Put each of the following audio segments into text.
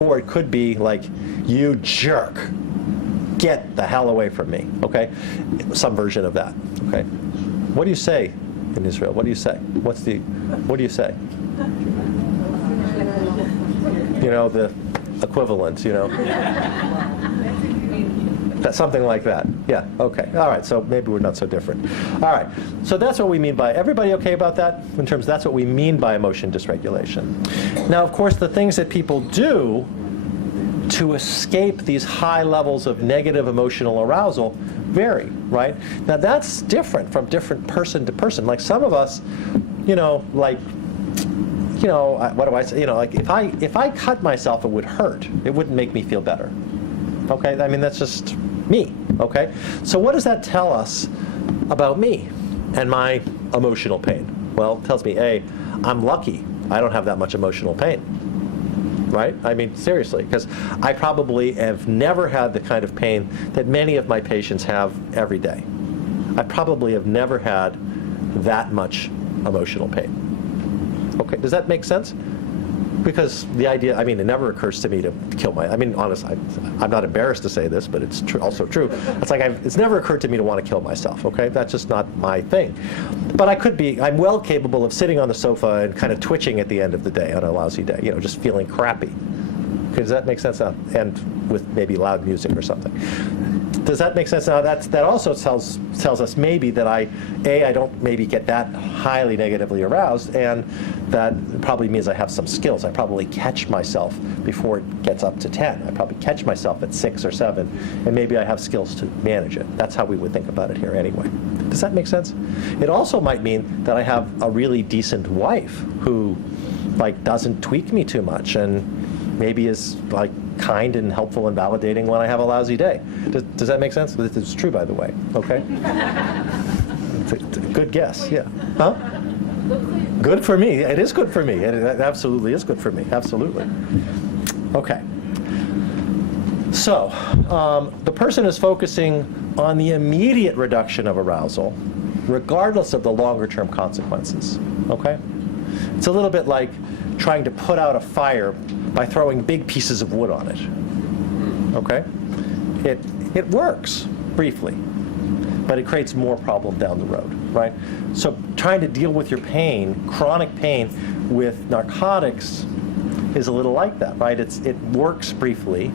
Or it could be like, you jerk, get the hell away from me, okay? Some version of that, okay? What do you say in Israel? What do you say? What do you say? You know, the equivalent, you know? That's something like that. Yeah, okay. All right, so maybe we're not so different. All right, so that's what we mean by, everybody okay about that? In terms, that's what we mean by emotion dysregulation. Now, of course, the things that people do to escape these high levels of negative emotional arousal vary, right? Now, that's different from different person to person. Like some of us, you know, like, you know, what do I say? You know, like if I cut myself, it would hurt. It wouldn't make me feel better. Okay, I mean, that's just me, okay? So what does that tell us about me and my emotional pain? Well, it tells me, A, I'm lucky I don't have that much emotional pain, right? I mean, seriously, because I probably have never had the kind of pain that many of my patients have every day. I probably have never had that much emotional pain. Okay, does that make sense? Because the idea, I mean, it never occurs to me to kill I mean, honestly, I'm not embarrassed to say this, but it's also true. It's like, it's never occurred to me to want to kill myself, okay? That's just not my thing. But I'm well capable of sitting on the sofa and kind of twitching at the end of the day on a lousy day, you know, just feeling crappy. Okay, does that make sense now? And with maybe loud music or something. Does that make sense now? That also tells us maybe that I don't maybe get that highly negatively aroused, and that probably means I have some skills. I probably catch myself before it gets up to 10. I probably catch myself at 6 or 7, and maybe I have skills to manage it. That's how we would think about it here anyway. Does that make sense? It also might mean that I have a really decent wife who like doesn't tweak me too much, and maybe is like kind and helpful and validating when I have a lousy day. Does that make sense? This is true, by the way, okay? It's a good guess, yeah. Huh? Good for me. It is good for me. It absolutely is good for me, absolutely. Okay. So, the person is focusing on the immediate reduction of arousal, regardless of the longer-term consequences, okay? It's a little bit like trying to put out a fire by throwing big pieces of wood on it, okay? It works, briefly, but it creates more problem down the road, right? So trying to deal with your pain, chronic pain, with narcotics is a little like that, right? It works briefly,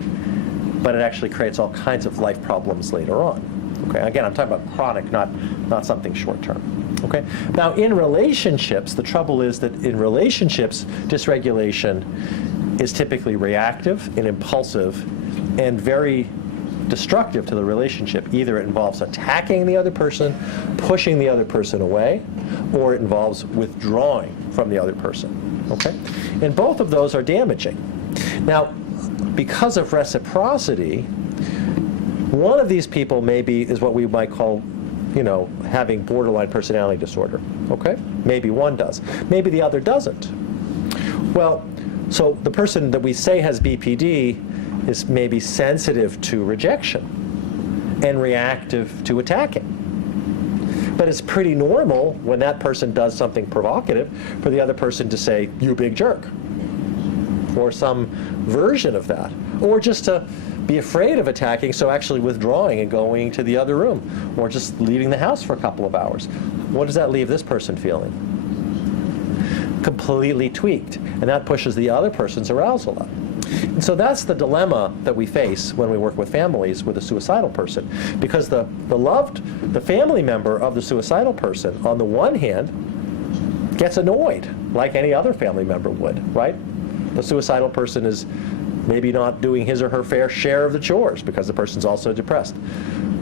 but it actually creates all kinds of life problems later on, okay? Again, I'm talking about chronic, not something short-term. Okay. Now, in relationships, the trouble is that in relationships, dysregulation is typically reactive and impulsive and very destructive to the relationship. Either it involves attacking the other person, pushing the other person away, or it involves withdrawing from the other person. Okay? And both of those are damaging. Now, because of reciprocity, one of these people maybe is what we might call, you know, having borderline personality disorder, okay? Maybe one does. Maybe the other doesn't. Well, so the person that we say has BPD is maybe sensitive to rejection and reactive to attacking. But it's pretty normal when that person does something provocative for the other person to say, "You big jerk," or some version of that, or just to be afraid of attacking, so actually withdrawing and going to the other room, or just leaving the house for a couple of hours. What does that leave this person feeling? Completely tweaked, and that pushes the other person's arousal up. And so that's the dilemma that we face when we work with families with a suicidal person, because the family member of the suicidal person, on the one hand, gets annoyed, like any other family member would, right? The suicidal person is maybe not doing his or her fair share of the chores because the person's also depressed.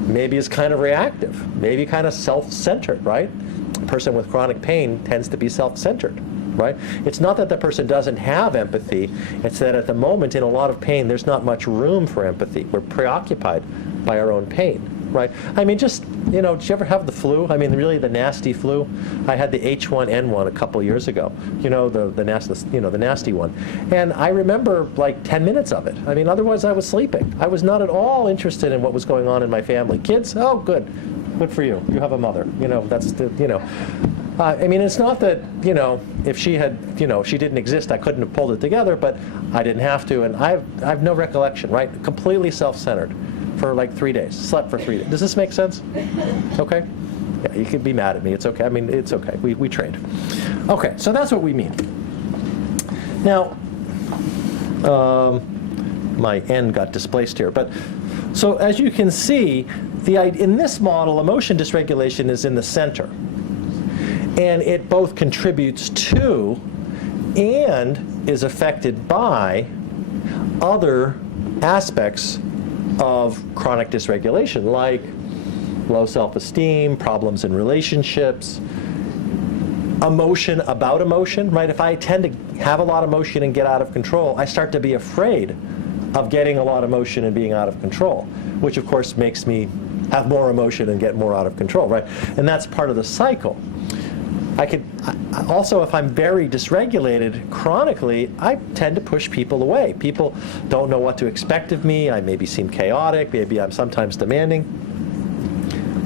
Maybe is kind of reactive, maybe kind of self-centered, right? A person with chronic pain tends to be self-centered, right? It's not that the person doesn't have empathy, it's that at the moment in a lot of pain there's not much room for empathy. We're preoccupied by our own pain, right? I mean, just, you know, did you ever have the flu? I mean, really the nasty flu? I had the H1N1 a couple years ago. You know, the nasty one. And I remember like 10 minutes of it. I mean, otherwise I was sleeping. I was not at all interested in what was going on in my family. Kids? Oh, good. Good for you. You have a mother. You know, that's the, you know. I mean, it's not that, if she had, she didn't exist, I couldn't have pulled it together, but I didn't have to, and I have no recollection, right? Completely self-centered for like 3 days, slept for 3 days. Does this make sense? Okay? Yeah, you can be mad at me, it's okay. I mean, it's okay, we trade. Okay, so that's what we mean. Now, my N got displaced here, but so as you can see, in this model, emotion dysregulation is in the center. And it both contributes to and is affected by other aspects of chronic dysregulation, like low self-esteem, problems in relationships, emotion about emotion, right? If I tend to have a lot of emotion and get out of control, I start to be afraid of getting a lot of emotion and being out of control, which of course makes me have more emotion and get more out of control, right? And that's part of the cycle. Also, if I'm very dysregulated chronically, I tend to push people away. People don't know what to expect of me. I maybe seem chaotic. Maybe I'm sometimes demanding.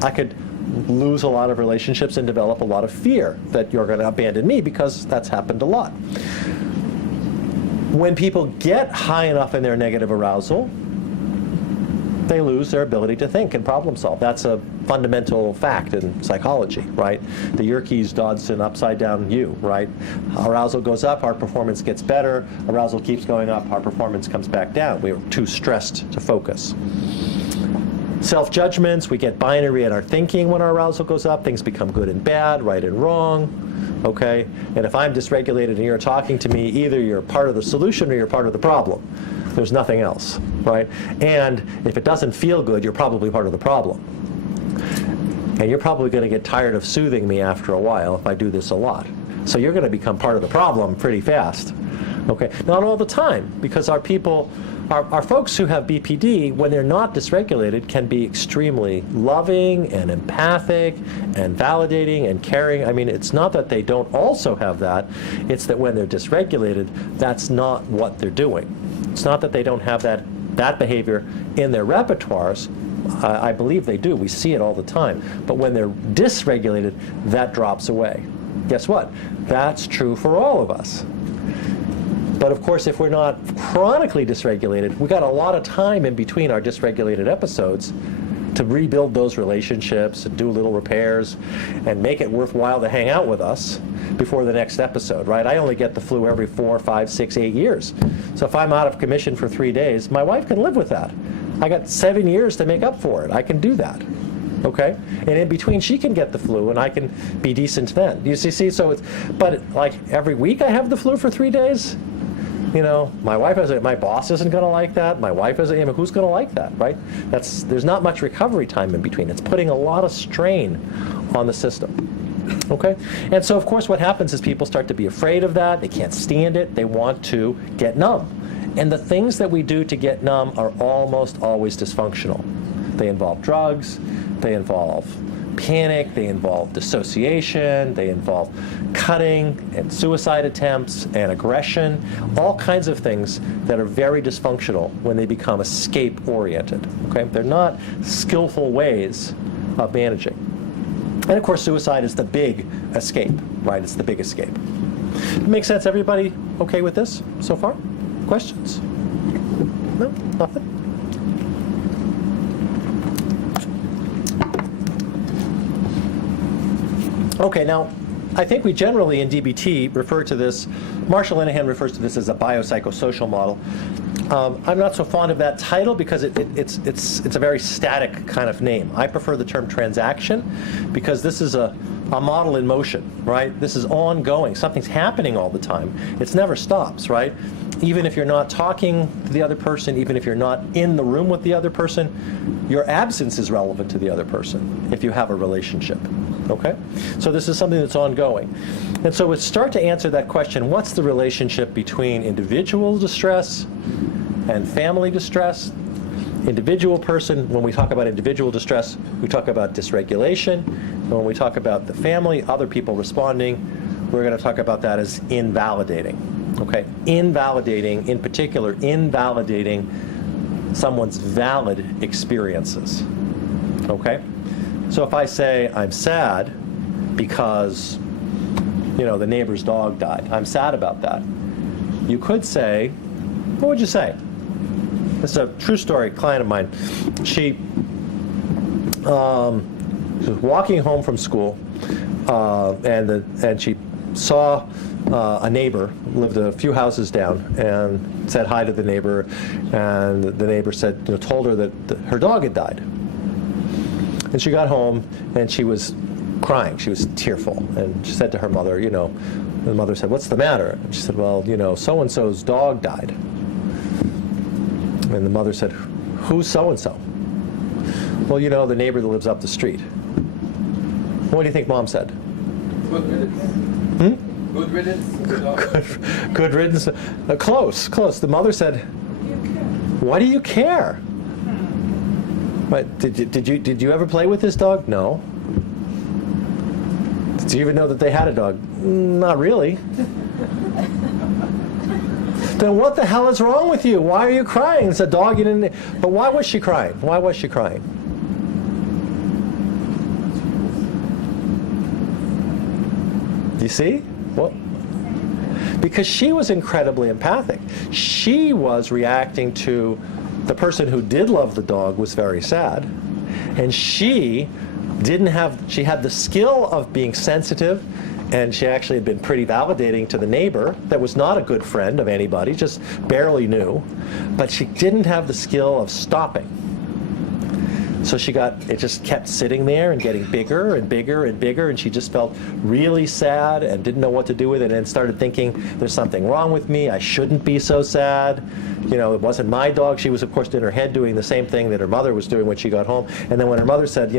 I could lose a lot of relationships and develop a lot of fear that you're going to abandon me, because that's happened a lot. When people get high enough in their negative arousal, they lose their ability to think and problem solve. That's a fundamental fact in psychology, right? The Yerkes-Dodson upside down U, right? Arousal goes up, our performance gets better. Arousal keeps going up, our performance comes back down. We're too stressed to focus. Self-judgments, we get binary in our thinking when our arousal goes up. Things become good and bad, right and wrong, okay? And if I'm dysregulated and you're talking to me, either you're part of the solution or you're part of the problem. There's nothing else, right? And if it doesn't feel good, you're probably part of the problem. And you're probably going to get tired of soothing me after a while if I do this a lot. So you're going to become part of the problem pretty fast, okay? Not all the time, because our people, our folks who have BPD, when they're not dysregulated, can be extremely loving and empathic and validating and caring. I mean, it's not that they don't also have that. It's that when they're dysregulated, that's not what they're doing. It's not that they don't have that behavior in their repertoires. I believe they do. We see it all the time. But when they're dysregulated, that drops away. Guess what? That's true for all of us. But of course, if we're not chronically dysregulated, we got a lot of time in between our dysregulated episodes to rebuild those relationships and do little repairs and make it worthwhile to hang out with us before the next episode, right? I only get the flu every 4, 5, 6, 8 years. So if I'm out of commission for 3 days, my wife can live with that. I got 7 years to make up for it. I can do that, okay? And in between, she can get the flu and I can be decent then. You see, so it's, but like every week I have the flu for 3 days? My wife my boss isn't going to like that. My wife isn't. Who's going to like that, right? There's not much recovery time in between. It's putting a lot of strain on the system. Okay? And so, of course, what happens is people start to be afraid of that. They can't stand it. They want to get numb. And the things that we do to get numb are almost always dysfunctional. They involve drugs. They involve panic, they involve dissociation, they involve cutting and suicide attempts and aggression, all kinds of things that are very dysfunctional when they become escape-oriented. Okay? They're not skillful ways of managing. And of course, suicide is the big escape, right? It's the big escape. Makes sense, everybody okay with this so far? Questions? No? Nothing? Okay, now, I think we generally in DBT refer to this, Marshall Linehan refers to this as a biopsychosocial model. I'm not so fond of that title because it's a very static kind of name. I prefer the term transaction because this is a model in motion, right? This is ongoing. Something's happening all the time. It never stops, right? Even if you're not talking to the other person, even if you're not in the room with the other person, your absence is relevant to the other person if you have a relationship. Okay? So this is something that's ongoing. And so we start to answer that question, what's the relationship between individual distress and family distress? Individual person, when we talk about individual distress, we talk about dysregulation. And when we talk about the family, other people responding, we're going to talk about that as invalidating. Okay? Invalidating, in particular, invalidating someone's valid experiences. Okay? So if I say I'm sad because the neighbor's dog died. I'm sad about that. You could say, what would you say? This is a true story. A client of mine, she was walking home from school, and she saw a neighbor, lived a few houses down, and said hi to the neighbor, and the neighbor said, told her that her dog had died. And she got home, and she was crying. She was tearful, and she said to her mother, the mother said, "What's the matter?" And she said, "Well, so-and-so's dog died." And the mother said, "Who's so-and-so?" "Well, the neighbor that lives up the street." What do you think Mom said? Good riddance. Good riddance. Good riddance. Close. The mother said, "Why do you care?" But did you ever play with this dog? No. Did you even know that they had a dog? Not really. Then what the hell is wrong with you? Why are you crying? It's a dog you didn't. But why was she crying? Why was she crying? You see? What? Because she was incredibly empathic. She was reacting to the person who did love the dog was very sad, and she had the skill of being sensitive, and she actually had been pretty validating to the neighbor that was not a good friend of anybody, just barely knew, but she didn't have the skill of stopping. So it just kept sitting there and getting bigger and bigger and bigger, and she just felt really sad and didn't know what to do with it, and started thinking, there's something wrong with me, I shouldn't be so sad. It wasn't my dog. She was, of course, in her head doing the same thing that her mother was doing when she got home. And then when her mother said,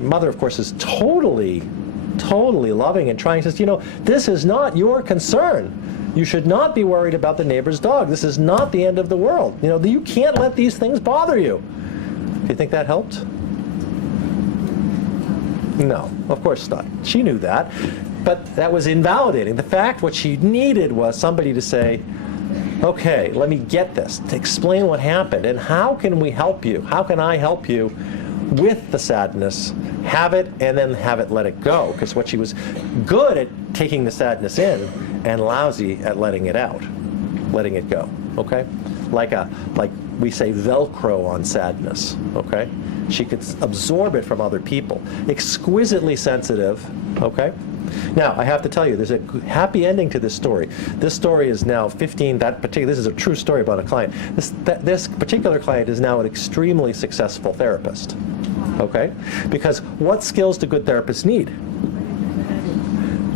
mother, of course, is totally loving and trying, says, this is not your concern. You should not be worried about the neighbor's dog. This is not the end of the world. You can't let these things bother you. Do you think that helped? No, of course not. She knew that, but that was invalidating. The fact, what she needed was somebody to say, okay, let me get this, to explain what happened, and how can we help you? How can I help you with the sadness? Have it, and then have it let it go. Because what she was good at taking the sadness in, and lousy at letting it out, letting it go. Okay, like we say Velcro on sadness. Okay, she could absorb it from other people. Exquisitely sensitive. Okay. Now, I have to tell you, there's a happy ending to this story. This story is now 15, this is a true story about a client. This particular client is now an extremely successful therapist, okay? Because what skills do good therapists need?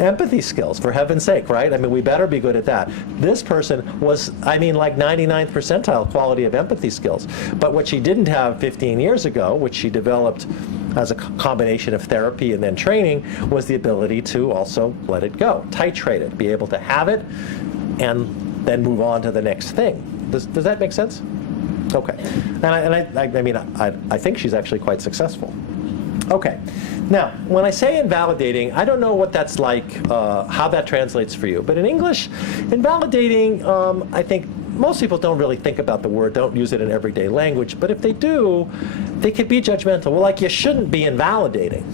Empathy skills, for heaven's sake, right? I mean, we better be good at that. This person was, like 99th percentile quality of empathy skills. But what she didn't have 15 years ago, which she developed as a combination of therapy and then training, was the ability to also let it go, titrate it, be able to have it, and then move on to the next thing. Does that make sense? Okay. And I think she's actually quite successful. Okay. Now, when I say invalidating, I don't know what that's like, how that translates for you. But in English, invalidating, I think most people don't really think about the word, don't use it in everyday language. But if they do, they could be judgmental. Well, like, you shouldn't be invalidating.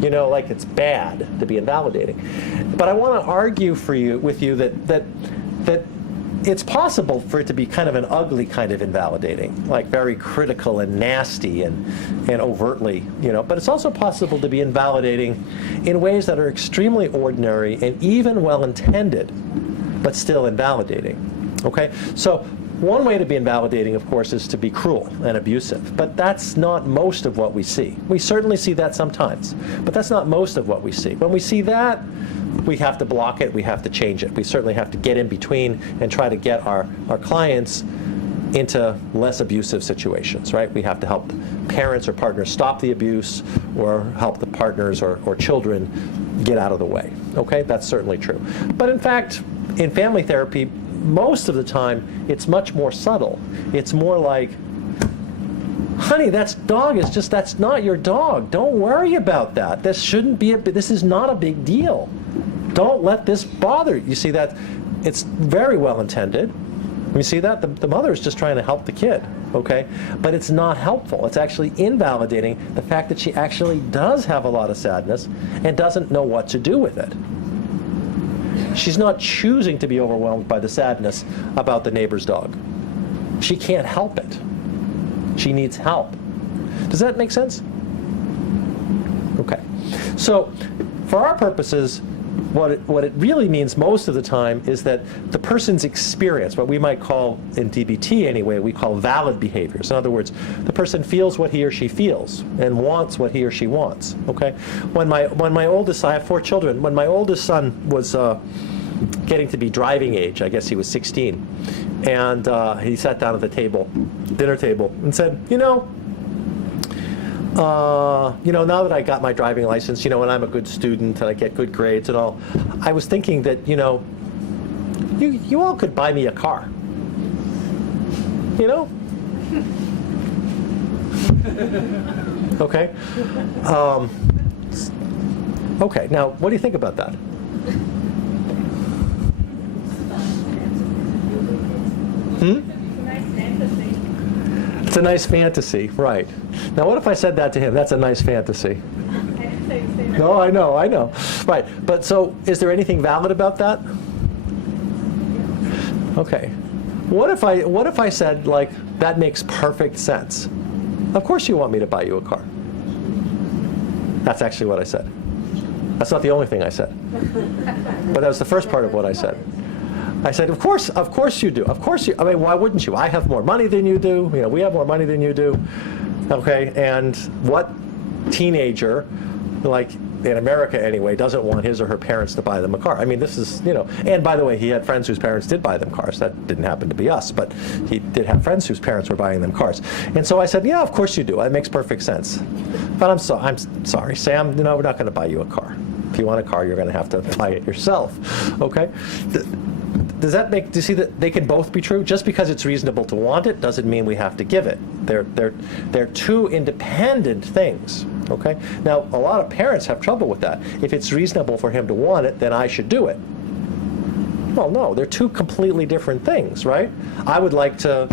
Like it's bad to be invalidating. But I want to argue with you that it's possible for it to be kind of an ugly kind of invalidating, like very critical and nasty and overtly, but it's also possible to be invalidating in ways that are extremely ordinary and even well-intended, but still invalidating, okay? So one way to be invalidating, of course, is to be cruel and abusive, but that's not most of what we see. We certainly see that sometimes, but that's not most of what we see. When we see that, we have to block it, we have to change it. We certainly have to get in between and try to get our clients into less abusive situations, right? We have to help parents or partners stop the abuse, or help the partners or children get out of the way, okay? That's certainly true. But in fact, in family therapy, most of the time, it's much more subtle. It's more like, honey, that's not your dog. Don't worry about that. This is not a big deal. Don't let this bother you. You see that? It's very well intended. You see that? The mother is just trying to help the kid, okay? But it's not helpful. It's actually invalidating the fact that she actually does have a lot of sadness and doesn't know what to do with it. She's not choosing to be overwhelmed by the sadness about the neighbor's dog. She can't help it. She needs help. Does that make sense? Okay. So for our purposes, what it really means most of the time is that the person's experience, what we might call, in DBT anyway, we call valid behaviors. In other words, the person feels what he or she feels and wants what he or she wants. Okay? When my oldest, I have 4 children, when my oldest son was getting to be driving age, I guess he was 16, and he sat down at the table, dinner table, and said, now that I got my driving license, and I'm a good student and I get good grades and all, I was thinking that, you all could buy me a car. Okay. Okay. Now, what do you think about that? It's a nice fantasy, right. Now what if I said that to him? That's a nice fantasy. No, I know. Right, but so is there anything valid about that? Okay. What if I said, like, that makes perfect sense? Of course you want me to buy you a car. That's actually what I said. That's not the only thing I said. But that was the first part of what I said. I said, of course you do. Of course you, why wouldn't you? I have more money than you do. We have more money than you do. Okay, and what teenager, like in America anyway, doesn't want his or her parents to buy them a car? This is, and by the way, he had friends whose parents did buy them cars. That didn't happen to be us, but he did have friends whose parents were buying them cars. And so I said, yeah, of course you do. That makes perfect sense. But I'm sorry, Sam, we're not going to buy you a car. If you want a car, you're going to have to buy it yourself. Okay? Do you see that they can both be true? Just because it's reasonable to want it doesn't mean we have to give it. They're two independent things. Okay? Now, a lot of parents have trouble with that. If it's reasonable for him to want it, then I should do it. Well, no, they're two completely different things, right? I would like to,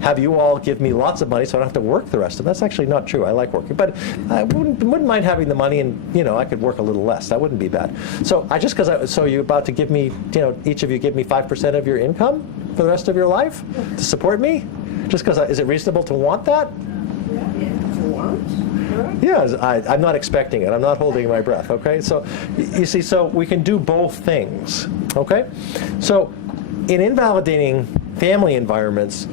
have you all give me lots of money so I don't have to work the rest of it. That's actually not true. I like working, but I wouldn't mind having the money, and I could work a little less. That wouldn't be bad. So so you're about to give me, each of you give me 5% of your income for the rest of your life to support me? Just because, is it reasonable to want that? Yeah, I'm not expecting it. I'm not holding my breath, okay? So, you see, so we can do both things, okay? So, in invalidating family environments,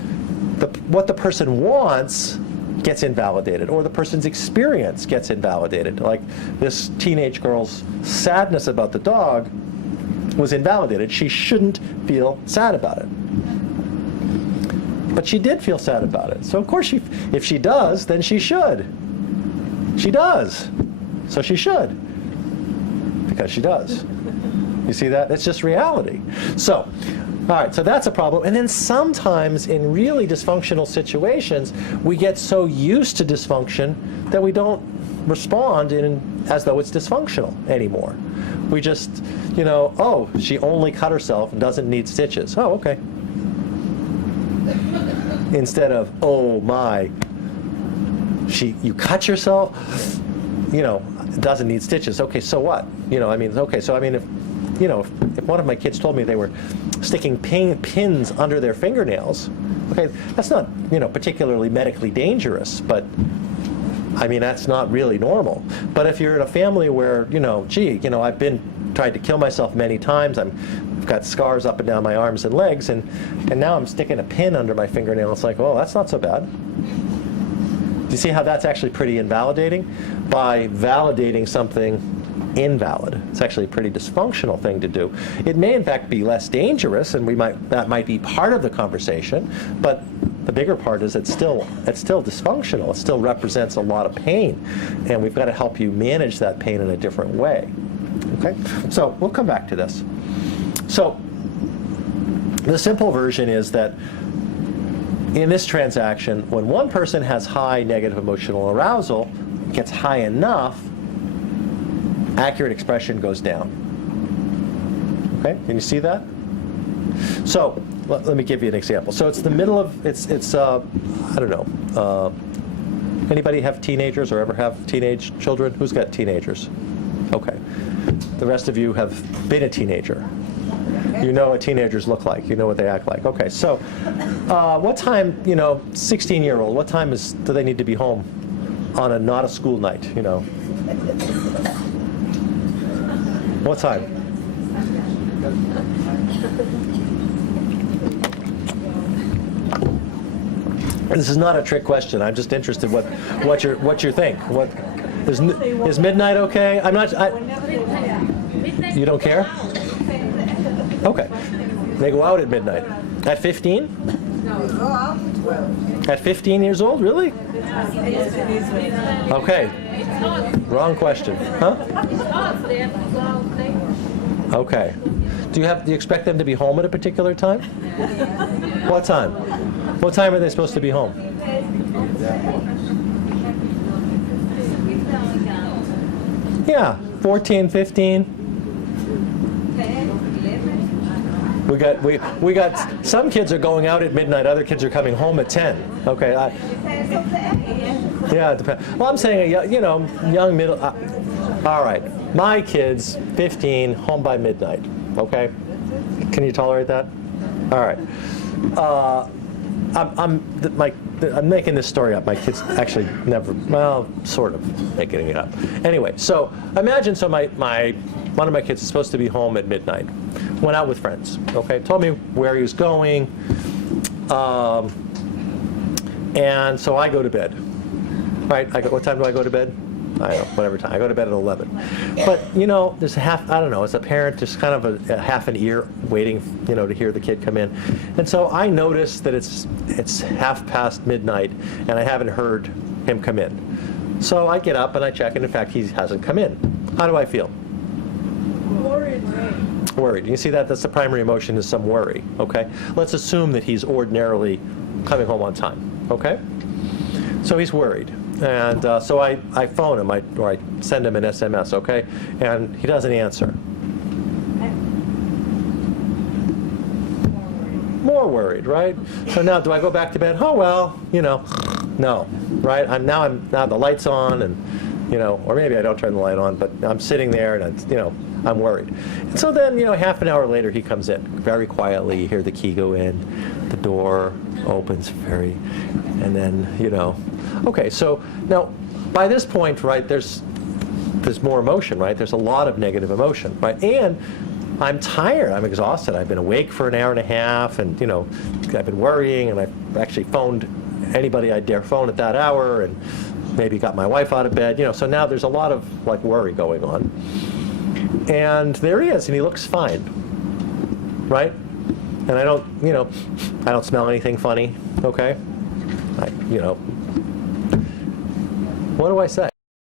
what the person wants gets invalidated, or the person's experience gets invalidated. Like this teenage girl's sadness about the dog was invalidated. She shouldn't feel sad about it. But she did feel sad about it. So, of course, if she does, then she should. She does. So she should. Because she does. You see that? It's just reality. So, all right, so that's a problem. And then sometimes in really dysfunctional situations, we get so used to dysfunction that we don't respond as though it's dysfunctional anymore. We just, oh, she only cut herself and doesn't need stitches. Oh, okay. Instead of, oh my, you cut yourself, doesn't need stitches. Okay, so what? If one of my kids told me they were sticking pins under their fingernails, okay, that's not, particularly medically dangerous, but that's not really normal. But if you're in a family where, I've tried to kill myself many times, I've got scars up and down my arms and legs, and now I'm sticking a pin under my fingernail, it's like, oh, that's not so bad. Do you see how that's actually pretty invalidating? By validating something invalid. It's actually a pretty dysfunctional thing to do. It may in fact be less dangerous, and that might be part of the conversation, but the bigger part is it's still dysfunctional. It still represents a lot of pain, and we've got to help you manage that pain in a different way. Okay? So we'll come back to this. So the simple version is that in this transaction, when one person has high negative emotional arousal, gets high enough, accurate expression goes down. Okay, can you see that? So let me give you an example. So it's the middle of, I don't know, anybody have teenagers or ever have teenage children? Who's got teenagers? Okay. The rest of you have been a teenager. You know what teenagers look like. You know what they act like. Okay, so what time, 16-year-old, what time do they need to be home on not a school night, What time? This is not a trick question. I'm just interested what you think. Is midnight okay? I'm not. You don't care? Okay. They go out at midnight. At 15? No, go out at 12. At 15 years old? Really? Okay. Wrong question. Huh? Okay. Do you expect them to be home at a particular time? What time? What time are they supposed to be home? Yeah, 14, 15. We got some kids are going out at midnight, other kids are coming home at 10. Okay. Yeah, it depends. Well, I'm saying young middle. All right, my kids, 15, home by midnight. Okay. Can you tolerate that? All right. I'm making this story up. My kids actually never, well, sort of making it up. Anyway, so imagine one of my kids is supposed to be home at midnight. Went out with friends. Okay, told me where he was going, and so I go to bed. Right? What time do I go to bed? I don't know, whatever time. I go to bed at 11. But, there's I don't know, as a parent, there's kind of a half an ear waiting, to hear the kid come in. And so I notice that it's midnight, and I haven't heard him come in. So I get up and I check, and in fact, he hasn't come in. How do I feel? Worried. You see that's the primary emotion is some worry, okay? Let's assume that he's ordinarily coming home on time, okay? So he's worried. And so I phone him, or I send him an SMS, okay? And he doesn't answer. More worried, right? So now, do I go back to bed? Oh, well, no, right? Now the light's on, and, or maybe I don't turn the light on, but I'm sitting there, and, I'm worried. And so then, half an hour later, he comes in very quietly. You hear the key go in, the door opens and then, Okay, so now by this point, right, there's more emotion, right? There's a lot of negative emotion, right? And I'm tired. I'm exhausted. I've been awake for an hour and a half, and I've been worrying, and I've actually phoned anybody I dare phone at that hour, and maybe got my wife out of bed. So now there's a lot of worry going on. And there he is, and he looks fine, right? And I don't smell anything funny, okay? What do I say?